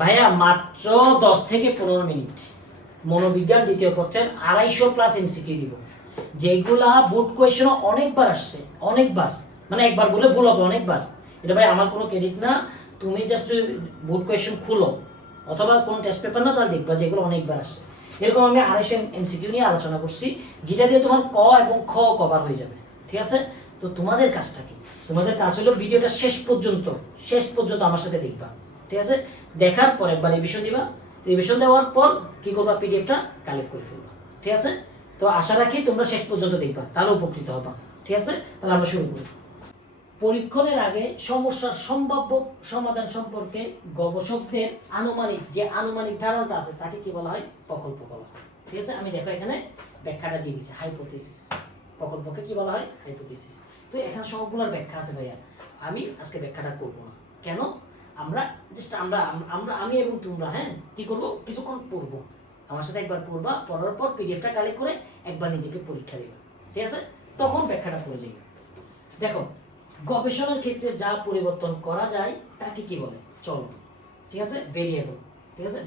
ভাইয়া মাত্র 10 থেকে 15 মিনিট মনোবিজ্ঞান দ্বিতীয় পত্রের 250+ এমসিকিউ দিব, যেগুলা বোর্ড কোয়েশন অনেকবার আসছে, অনেকবার, মানে একবার বলে ভুল হবে, অনেকবার। এটা ভাই আমার কোনো ক্রেডিট না, তুমি জাস্ট বোর্ড কোয়েশন খুলো অথবা কোনো টেস্ট পেপার না, তাহলে দেখবা যেগুলো অনেকবার আসছে। এরকম আমি 250 এমসিকিউ নিয়ে আলোচনা করছি, যেটা দিয়ে তোমার ক এবং খ কভার হয়ে যাবে। ঠিক আছে, তো তোমাদের কাজটা কি? তোমাদের কাজ হলো ভিডিওটা শেষ পর্যন্ত আমার সাথে দেখবা। ঠিক আছে, দেখার পর একবার রিভিশন দিবা, রিভিশন দেওয়ার পর কি করবা, পিডিএফটা কালেক্ট করে ফেলবা। ঠিক আছে, তো আশা রাখি তোমরা শেষ পর্যন্ত দেখবা, তাহলে উপকৃত হবা। ঠিক আছে, তাহলে আমরা শুরু করি। পরীক্ষণের আগে সমস্যার সম্ভাব্য সমাধান সম্পর্কে গবেষকদের আনুমানিক ধারণাটা আছে তাকে কি বলা হয়? প্রকল্প বলা হয়। ঠিক আছে, আমি দেখো এখানে ব্যাখ্যাটা দিয়ে দিছি, হাইপোথিসিস। প্রকল্পকে কি বলা হয়? হাইপোথিসিস। তো এখানে সবগুলোর ব্যাখ্যা আছে ভাইয়া, আমি আজকে ব্যাখ্যাটা করব না। কেন? আমরা জাস্ট আমি এবং তোমরা কি করব, কিছুক্ষণ পড়বো, আমার সাথে একবার পড়বা, পড়ার পর পিডিএফটা কালেক্ট করে একবার নিজেকে পরীক্ষা দিবা। ঠিক আছে, তখন ব্যাখ্যাটা করে যাবে। দেখো, গবেষণার ক্ষেত্রে যা পরিবর্তন করা যায় তাকে কি বলে? চলন। ঠিক আছে, ভেরিয়েবল। ঠিক আছে,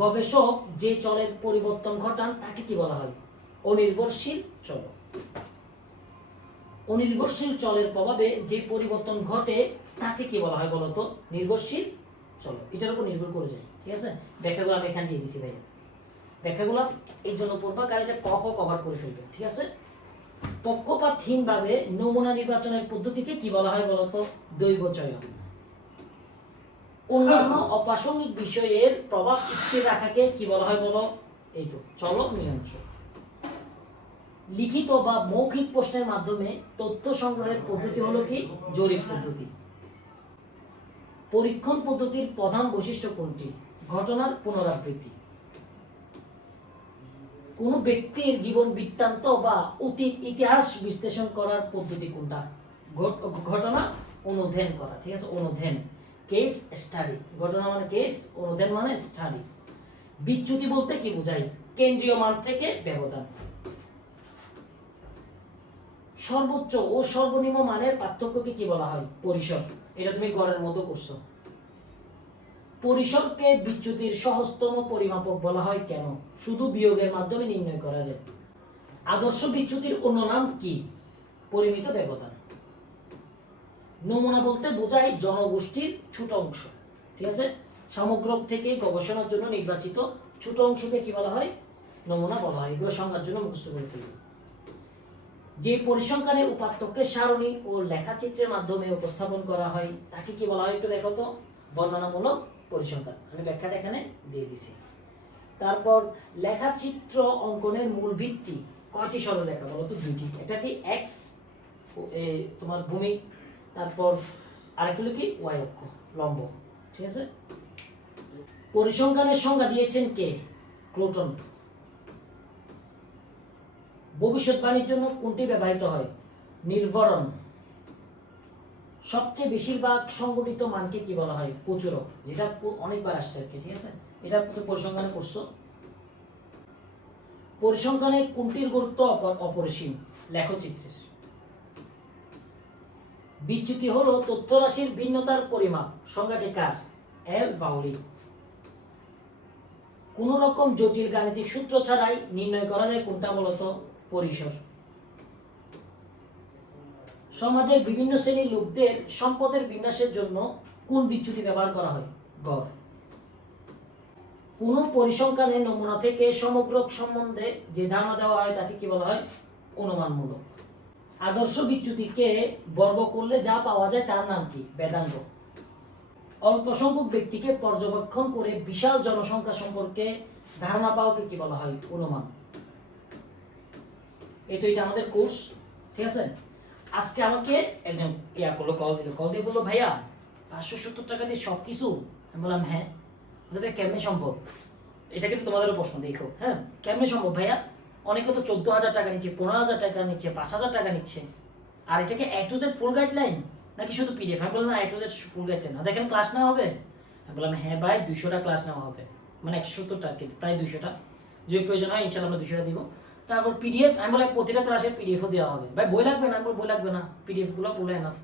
গবেষক যে চলের পরিবর্তন ঘটান তাকে কি বলা হয়? অনির্ভরশীল চলন। অনির্ভরশীল চলের প্রভাবে যে পরিবর্তন ঘটে তাকে কি বলা হয় বলতো? নির্ভরশীল চলন। এটার উপর নির্ভর করে যায়। ঠিক আছে, ব্যাখ্যাগুলো আমি এখানে দিয়ে দিছি ভাই, ব্যাখ্যাগুলো এই জন্য পড়বা কারণ এটা ক খ কভার করে ফেলবে। ঠিক আছে, পক্ষপাতহীনভাবে নমুনা নির্বাচনের পদ্ধতিকে কি বলা হয় বলতো? দৈব চয়ন। অন্যান্য অপ্রাসঙ্গিক বিষয়ের প্রভাব স্থির রাখাকে কি বলা হয় বলো? এই তো চলক নিয়ন্ত্রণ। লিখিত বা মৌখিক প্রশ্নের মাধ্যমে তথ্য সংগ্রহের পদ্ধতি হলো কি? জরিপ পদ্ধতি। পরীক্ষণ পদ্ধতির প্রধান বৈশিষ্ট্য কোনটি? ঘটনার পুনরাবৃত্তি। কোন ব্যক্তির জীবন বৃত্তান্ত বা অতীত ইতিহাস বিশ্লেষণ করার পদ্ধতি কোনটা? ঘটনা অনুধ্যান করা। ঠিক আছে, অনুধ্যান, কেস স্টাডি। ঘটনা মানে কেস, অনুধ্যান মানে স্টাডি। বিচ্যুতি বলতে কি বোঝায়? কেন্দ্রীয় মান থেকে ব্যবধান। সর্বোচ্চ ও সর্বনিম্ন মানের পার্থক্যকে কি বলা হয়? পরিসর। এটা তুমি গড়ের মতো করছো। পরিসরকে বিচ্যুতির সহজতম পরিমাপক বলা হয় কেন? শুধু বিয়োগের মাধ্যমে নির্ণয় করা যায়। আদর্শ বিচ্যুতির অন্য নাম কি? পরিমিত ব্যবধান। নমুনা বলতে বোঝায় জনগোষ্ঠীর ছোট অংশ। ঠিক আছে, সমগ্র থেকে গবেষণার জন্য নির্বাচিত ছোট অংশকে কি বলা হয়? নমুনা বলা হয়। এগুলো সংজ্ঞার জন্য মুখস্থ করে ফেলবে। যে পরিসংখ্যানে উপাত্তকে সারণী ও লেখাচিত্রের মাধ্যমে উপস্থাপন করা হয় তাকে কি বলা হয়? একটু দেখো তো, বর্ণনামূলক পরিসংখ্যান। আমি ব্যাখ্যাটা এখানে দিয়ে দিছি। তারপর লেখাচিত্র অঙ্কনের মূল ভিত্তি কয়টি সরলরেখা বলো তো? দুইটি। এটা কি এক্স তোমার ভূমি, তারপর আরেকগুলো কি ওয়াই অক্ষ, লম্ব। ঠিক আছে, পরিসংখ্যানের সংজ্ঞা দিয়েছেন কে? ক্লোটন। ভবিষ্যৎবাণীর জন্য কোনটি ব্যবহৃত হয়? নির্ভরণ। সবচেয়ে বেশিরভাগ সংগঠিত মানকে কি বলা হয়? প্রচুরক। যেটা অনেকবার আসছে আর কি। ঠিক আছে, এটা পরিসংখ্যানে করছো। পরিসংখ্যানে কোনটির গুরুত্ব অপরিসীম? লেখচিত্রের। বিচ্যুতি হলো তথ্য রাশির ভিন্নতার পরিমাপ। সংজ্ঞাটি কার? এল বাউলি। কোন রকম জটিল গাণিতিক সূত্র ছাড়াই নির্ণয় করা যায় কোনটা বলতো? পরিসর। সমাজের বিভিন্ন শ্রেণীর লোকদের সম্পদের বিন্যাসের জন্য কোন বিচ্যুতি ব্যবহার করা হয়? গড়। কোন পরিসংখ্যানের নমুনা থেকে সমগ্র সম্বন্ধে যে ধারণা দেওয়া হয় তাকে কি বলা হয়? অনুমানমূলক। আদর্শ বিচ্যুতিকে বর্গ করলে যা পাওয়া যায় তার নাম কি? বেদাঙ্গ। অল্প সংখ্যক ব্যক্তিকে পর্যবেক্ষণ করে বিশাল জনসংখ্যা সম্পর্কে ধারণা পাওয়াকে কি বলা হয়? অনুমান। এটা আমাদের কোর্স। ঠিক আছে, আজকে আমাকে একজন করলো, কল দিয়ে বললো ভাইয়া 570 টাকা দিয়ে সবকিছু। আমি বললাম হ্যাঁ। কেমনে সম্ভব? এটা কিন্তু তোমাদেরও প্রশ্ন। দেখো কেমনে সম্ভব ভাইয়া? অনেকে তো 14,000 টাকা নিচ্ছে, 15,000 টাকা নিচ্ছে, 5,000 টাকা নিচ্ছে, আর এটাকে A to Z full guideline নাকি শুধু পিডিএফ? আমি বললাম না, A to Z full guideline. না দেখেন ক্লাস নেওয়া হবে? আমি বললাম হ্যাঁ ভাই, 200টা ক্লাস নেওয়া হবে, মানে 170 টাকা, প্রায় 200টা। যদি প্রয়োজন হয় ইনশাআল্লাহ আমরা 200টা দিব। তারপর পিডিএফ, আমি বললাম প্রতিটা ক্লাসের পিডিএফও দেওয়া হবে। ভাই বই লাগবে না? আমি বই লাগবে না, পিডিএফ গুলো পুরো এনাফ।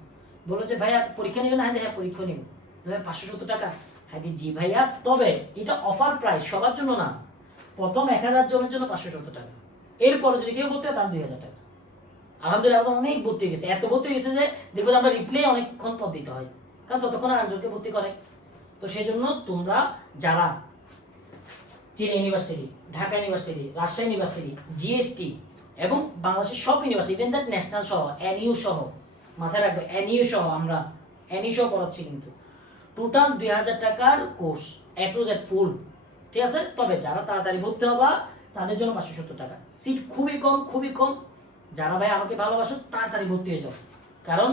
বললো যে ভাইয়া পরীক্ষা নেবে না? হ্যাঁ পরীক্ষা নিব। 570 টাকা। হাদি জি ভাইয়া, তবে এটা অফার প্রাইস, সবার জন্য না। প্রথম 1000 জনের জন্য 570 টাকা, এরপরে যদি কেউ করতে হয় তার 2000 টাকা। আলহামদুলিল্লাহ এখন অনেক ভর্তি হয়ে গেছে, এত ভর্তি হয়ে গেছে যে দেখবো যে আমরা রিপ্লে অনেকক্ষণ পর দিতে হয়, কারণ ততক্ষণ আরেকজনকে ভর্তি করে। তো সেই জন্য তোমরা যারা চীন university, Dhaka university, Rajshahi university, GST এবং বাংলাদেশের সব ইউনিভার্সিটি, ইভেন দ্যাট ন্যাশনাল সহ, এনইউ সহ, মাথায় রাখবে এনইউ সহ, আমরা এনইউ সহ পড়াচ্ছি কিন্তু। টোটাল 2000 টাকার কোর্স, এ টু জেড ফুল, ঠিক আছে। তবে যারা তাড়াতাড়ি ভর্তি হবা তাদের জন্য 570 টাকা। সিট খুবই কম, খুবই কম। যারা ভাই আমাকে ভালোবাসো তাড়াতাড়ি ভর্তি হয়ে যাও, কারণ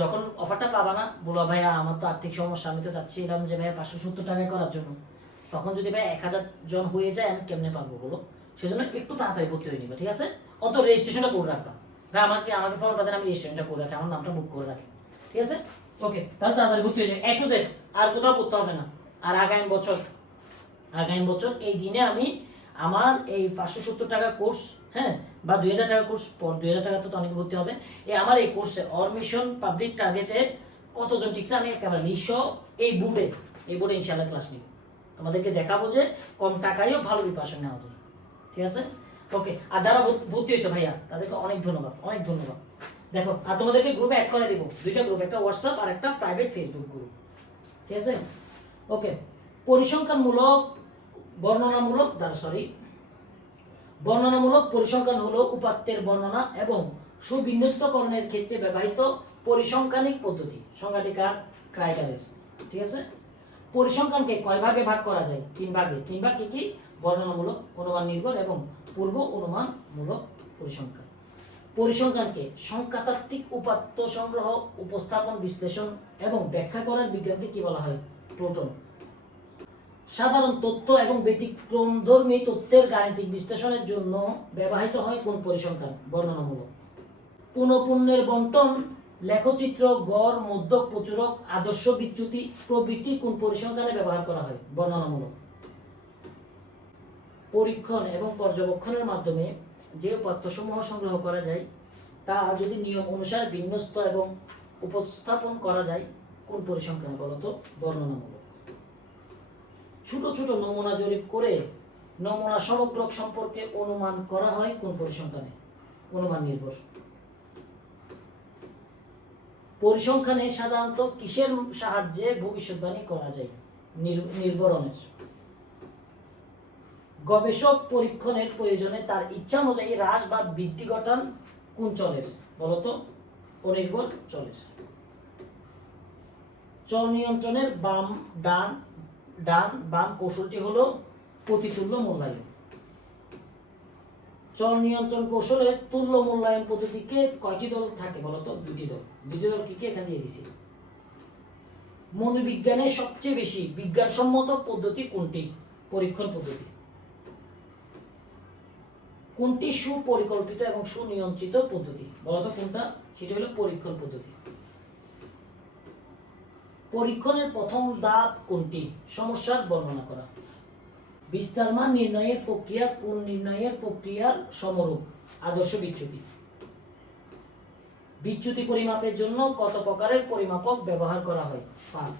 যখন অফারটা পাবা না, বলো ভাইয়া আমার তো আর্থিক সমস্যা, আমি তো চাচ্ছিলাম যে ভাইয়া 570 টাকায় করার জন্য, তখন যদি ভাই 1000 জন হয়ে যায় আমি কেমনে পারবো বলো। সেজন্য একটু তাড়াতাড়ি ভর্তি হয়ে নিবে, ঠিক আছে। অত রেজিস্ট্রেশনটা করে রাখবা ভাই, আমাকে ফলো পাবেন, আমি রেজিস্ট্রেশনটা করে রাখি, আমার নামটা বুক করে রাখি, ঠিক আছে। ওকে, তাহলে তাড়াতাড়ি ভর্তি হয়ে যায়, এ টু জেড, আর কোথাও পড়তে হবে না। আর আগামী বছর এই দিনে আমি আমার এই 570 টাকা কোর্স, হ্যাঁ, বা 2000 টাকা কোর্স, পর 2000 টাকা তো অনেকে ভর্তি হবে, আমার এই কোর্সে অর মিশন পাবলিক টার্গেটে কতজন ঠিকছে আমি একেবারে নিঃস্ব এই বোর্ডে ইনশাআল্লাহ ক্লাস নিব, তোমাদেরকে দেখাবো যে কম টাকায়ও ভালো প্রিপারেশন নেওয়া যায়, ঠিক আছে। ওকে, আর যারা ভর্তি হয়েছে ভাইয়া তাদেরকে অনেক ধন্যবাদ, অনেক ধন্যবাদ। দেখো, আর তোমাদেরকে গ্রুপে অ্যাড করে দিব, দুইটা গ্রুপ, একটা হোয়াটসঅ্যাপ আর একটা প্রাইভেট ফেসবুক গ্রুপ, ঠিক আছে। ওকে, পরিসংখ্যানমূলক বর্ণনামূলক পরিসংখ্যান হলো উপাত্তের বর্ণনা এবং সুবিন্যস্তকরণের ক্ষেত্রে ব্যবহৃত পরিসংখ্যানিক পদ্ধতি। সংজ্ঞাটিকার ক্রাইটারের, ঠিক আছে। পরিসংখ্যানকে কয় ভাগে ভাগ করা যায়? 3 ভাগে। 3 ভাগ কি কি? বর্ণনামূলক, অনুমান নির্ভর এবং পূর্ব অনুমানমূলক পরিসংখ্যান। পরিসংখ্যানকে সংখ্যাতাত্ত্বিক উপাত্ত সংগ্রহ, উপস্থাপন, বিশ্লেষণ এবং ব্যাখ্যা করার বিজ্ঞানকে কি বলা হয়? টোটন। সাধারণ তথ্য এবং ব্যতিক্রমধর্মী তথ্যের গাণিতিক বিশ্লেষণের জন্য ব্যবহৃত হয় কোন পরিসংখ্যান? বর্ণনামূলক। পুনঃপুণ্যের বন্টন, লেখচিত্র, গড়, মধ্যক, প্রচুরক, আদর্শ বিচ্যুতি প্রভৃতি কোন পরিসংখ্যানে ব্যবহার করা হয়? বর্ণনামূলক। পরীক্ষণ এবং পর্যবেক্ষণের মাধ্যমে যে উপাত্তসমূহ সংগ্রহ করা যায় তা যদি নিয়ম অনুসারে বিন্যস্ত এবং উপস্থাপন করা যায় কোন পরিসংখ্যানে? বলতো বর্ণনামূলক। ছোট ছোট নমুনা জরিপ করে নমুনা সমগ্র সম্পর্কে অনুমান করা হয় কোন পরিসংখ্যানে? অনুমান নির্ভর। পরিসংখ্যানে সাধারণত কিসের সাহায্যে ভবিষ্যৎবাণী করা যায়? নির্ভরণের। গবেষক পরীক্ষণের প্রয়োজনে তার ইচ্ছা অনুযায়ী হ্রাস বা বৃদ্ধি ঘটান কোন চলের? বলতো অনির্ভর চলের। চল নিয়ন্ত্রণের ডান বাম কৌশলটি হলো প্রতিতুল্য মূল্যায়ন। চল নিয়ন্ত্রণ কৌশলের তুল্য মূল্যায়ন পদ্ধতিকে কয়টি দল থাকে? বলতো 2টি দল। 2টি দল কি কি এখানে দিয়ে দিছি। মনোবিজ্ঞানের সবচেয়ে বেশি বিজ্ঞানসম্মত পদ্ধতি কোনটি? পরীক্ষণ পদ্ধতি। কোনটি সুপরিকল্পিত এবং সুনিয়ন্ত্রিত পদ্ধতি? বলতো কোনটা? সেটা হলো পরীক্ষণ পদ্ধতি। পরীক্ষণের প্রথম ধাপ কোনটি? সমস্যার বর্ণনা করা। বিস্তার মান নির্ণয়ের প্রক্রিয়া কোন নির্ণয়ের প্রক্রিয়ার সমরূপ? আদর্শ বিচ্যুতি। বিচ্যুতি পরিমাপের জন্য কত প্রকারের পরিমাপক ব্যবহার করা হয়? 5।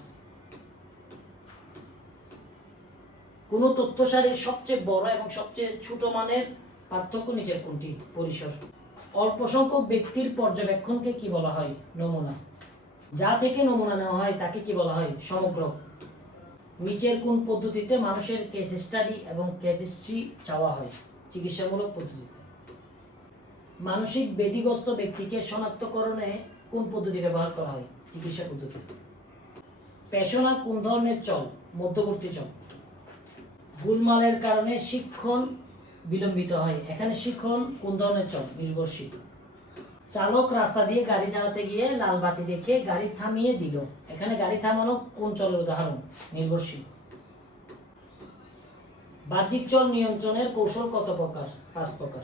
কোন তথ্য সারির সবচেয়ে বড় এবং সবচেয়ে ছোট মানের পার্থক্য নিচের কোনটি? পরিসর। অল্প সংখ্যক ব্যক্তির পর্যবেক্ষণকে কি বলা হয়? নমুনা। যা থেকে নমুনা নেওয়া হয় তাকে কি বলা হয়? সমগ্র। নিচের কোন পদ্ধতিতে মানুষের কেস স্টাডি এবং কেস হিস্ট্রি চাওয়া হয়? চিকিৎসামূলক পদ্ধতিতে। মানসিক ব্যাধিগ্রস্ত ব্যক্তিকে শনাক্তকরণে কোন পদ্ধতি ব্যবহার করা হয়? চিকিৎসা পদ্ধতি। পেশনা কোন ধরনের চল? মধ্যবর্তী চল। গোলমালের কারণে শিক্ষণ বিলম্বিত হয়, এখানে শিক্ষণ কোন ধরনের চল? নির্ভরশীল। চালক রাস্তা দিয়ে গাড়ি চালাতে গিয়ে লাল বাতি দেখে গাড়ি থামিয়ে দিল, এখানে গাড়ি থামানো কোন চলের উদাহরণ? নির্ভরশীল। বাহ্যিক চল নিয়ন্ত্রণের কৌশল কত প্রকার? 5 প্রকার।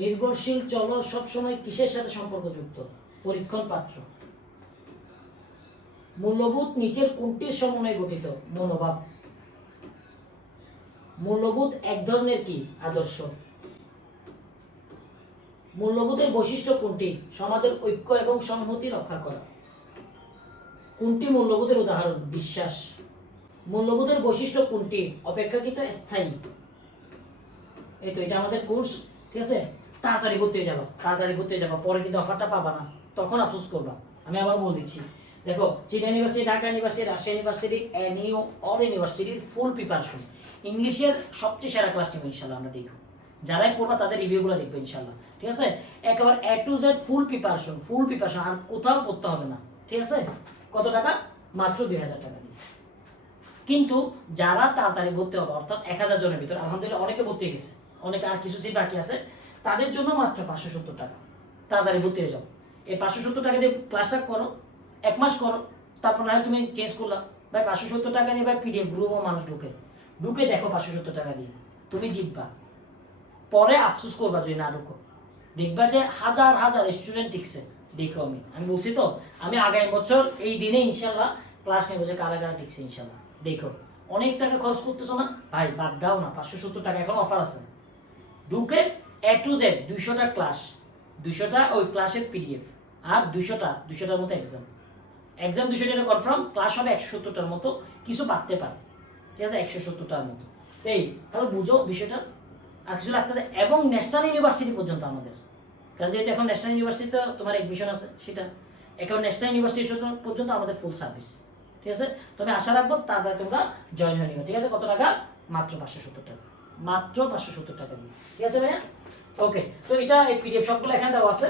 নির্ভরশীল চল সবসময় কিসের সাথে সম্পর্কযুক্ত? পরীক্ষণ পাত্র। মূল্যবোধ নিচের কোনটির সমন্বয়ে গঠিত? মনোভাব। মূল্যবোধ এক ধরনের কি? আদর্শ। মূল্যবোধের বৈশিষ্ট্য কোনটি? সমাজের ঐক্য এবং সংহতি রক্ষা করা। কোনটি মূল্যবোধের উদাহরণ? বিশ্বাস। মূল্যবোধের বৈশিষ্ট্য কোনটি অপেক্ষাকৃত স্থায়ী? এই তো এটা আমাদের কোর্স, ঠিক আছে? তাড়াতাড়ি ভর্তি হয়ে যাবো, তাড়াতাড়ি ভর্তি হয়ে যাবো, পরে কিন্তু অফারটা পাবা না, তখন আফসোস করবা। আমি আবার বলে দিচ্ছি, দেখো চিটা university, Dhaka university, Rajshahi university, NU all ইউনিভার্সিটির ফুল প্রিপারেশন, ইংলিশের সবচেয়ে সেরা ক্লাস নেবো ইনশাল্লাহ। আমরা দেখো যারাই পড়বা তাদের রিভিউগুলো দেখবে ইনশাল্লাহ, ঠিক আছে? একেবারে A to Z full preparation, full preparation, আর কোথাও পড়তে হবে না, ঠিক আছে? কত টাকা? মাত্র 2000 টাকা দিয়ে। কিন্তু যারা তাড়াতাড়ি ভর্তি হবে, অর্থাৎ 1000 জনের ভিতরে আলহামদুলিল্লাহ অনেকে ভর্তি হয়ে গেছে, অনেকে আর কিছু সিট বাকি আছে, তাদের জন্য মাত্র 570 টাকা। তাড়াতাড়ি ভর্তি হয়ে যাও, এই 570 টাকা দিয়ে ক্লাসটা করো, 1 মাস করো, তারপর না হয় তুমি চেঞ্জ করলা। ভাই 570 টাকা দিয়ে ভাই পিডিএফ গ্রুপও মানুষ ঢুকে ঢুকে দেখো 570 টাকা দিয়ে তুমি জিতবা, পরে আফসোস করবা যদি না ঢুকো। দেখবা যে হাজার হাজার স্টুডেন্ট টিকছে। দেখো আমি বলছি তো, আমি আগামী বছর এই দিনে ইনশাল্লাহ ক্লাস নেবো যে কারা কারা টিকছে ইনশাল্লাহ। দেখো অনেক টাকা খরচ করতেছো না ভাই, বাদ দাও না, 570 টাকা এখন অফার আছে। ঢুকে এ টু জেড 200টা ক্লাস, 200টা ওই ক্লাসের পিডিএফ, আর 200টার মতো এক্সাম। 200টা কনফার্ম, ক্লাস হবে 170টার মতো, কিছু বাড়তে পারে, ঠিক আছে? 170টার মতো। এই তাহলে বুঝো বিষয়টা আর কিছু লাগতেছে। এবং ন্যাশনাল ইউনিভার্সিটি পর্যন্ত আমাদের, কারণ যেহেতু এখন ন্যাশনাল ইউনিভার্সিটিতে তোমার এডমিশন আছে, সেটা এখন ন্যাশনাল ইউনিভার্সিটি পর্যন্ত আমাদের ফুল সার্ভিস, ঠিক আছে? তো আমি আশা রাখবো তাড়াতাড়ি তোমরা জয়েন হয়ে নিবে, ঠিক আছে? কত টাকা? মাত্র 570 টাকা, মাত্র 570 টাকা দিয়ে, ঠিক আছে ভাইয়া? ওকে, তো এটা এই পিডিএফ সবগুলো এখানে দেওয়া আছে।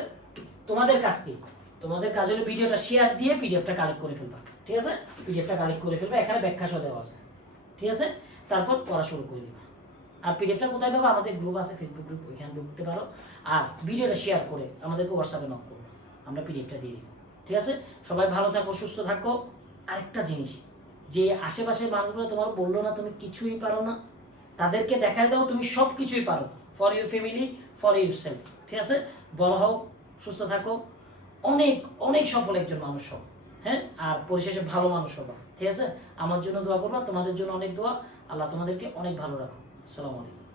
তোমাদের কাজ কি? তোমাদের কাজ হলো ভিডিওটা শেয়ার দিয়ে পিডিএফটা কালেক্ট করে ফেলবা, ঠিক আছে? পিডিএফটা কালেক্ট করে ফেলবা, এখানে ব্যাখ্যা সহ দেওয়া আছে, ঠিক আছে? তারপর পড়া শুরু করে দিবা। আর পিডিএফটা কোথায় পাবো? আমাদের গ্রুপ আছে, ফেসবুক গ্রুপ, ওইখানে ঢুকতে পারো। আর ভিডিওটা শেয়ার করে আমাদেরকে হোয়াটসঅ্যাপে নক করবো, আমরা পিডিএফটা দিয়ে দিব, ঠিক আছে? সবাই ভালো থাকো, সুস্থ থাকো। আরেকটা জিনিস, যে আশেপাশের মানুষগুলো তোমার বললো না তুমি কিছুই পারো না, তাদেরকে দেখায় দাও তুমি সব কিছুই পারো, for your family, for your self, ঠিক আছে? বড় হও, সুস্থ থাকো, অনেক অনেক সফল একজন মানুষ হও, হ্যাঁ? আর পরিশেষে ভালো মানুষ হবা, ঠিক আছে? আমার জন্য দোয়া করবা, তোমাদের জন্য অনেক দোয়া। আল্লাহ তোমাদেরকে অনেক ভালো রাখো। আসসালামু আলাইকুম।